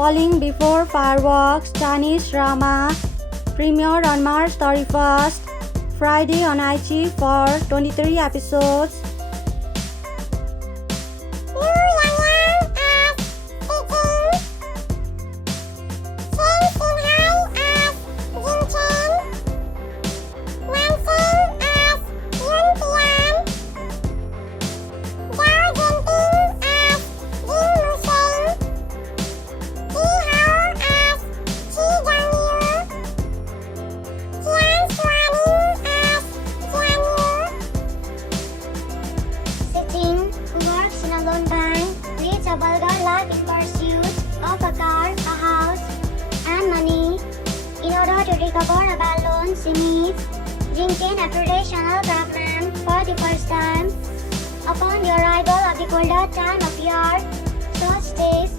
Falling Before Fireworks Chinese drama premiered on March 31st, Friday on iQIYI for 23 episodes. A vulgar life in pursuit of a car, a house, and money. In order to recover a bad loan, she meets Jing Chen, a traditional craftsman, for the first time. Upon the arrival of the colder time of year, solstice,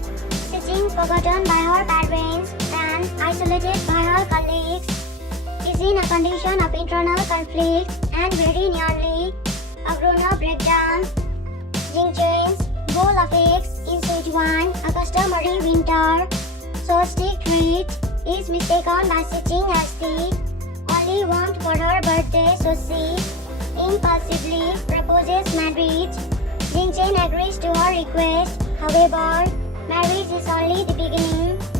Jing, forgotten by her parents and isolated by her colleagues, is in a condition of internal conflict and very nearly a grown-up breakdown. Jing Chen's bowl of eggs in Sichuan, a customary winter solstice treat, is mistaken by Qing as the only want for her birthday, so she impulsively proposes marriage. Jing Chen agrees to her request. However, marriage is only the beginning.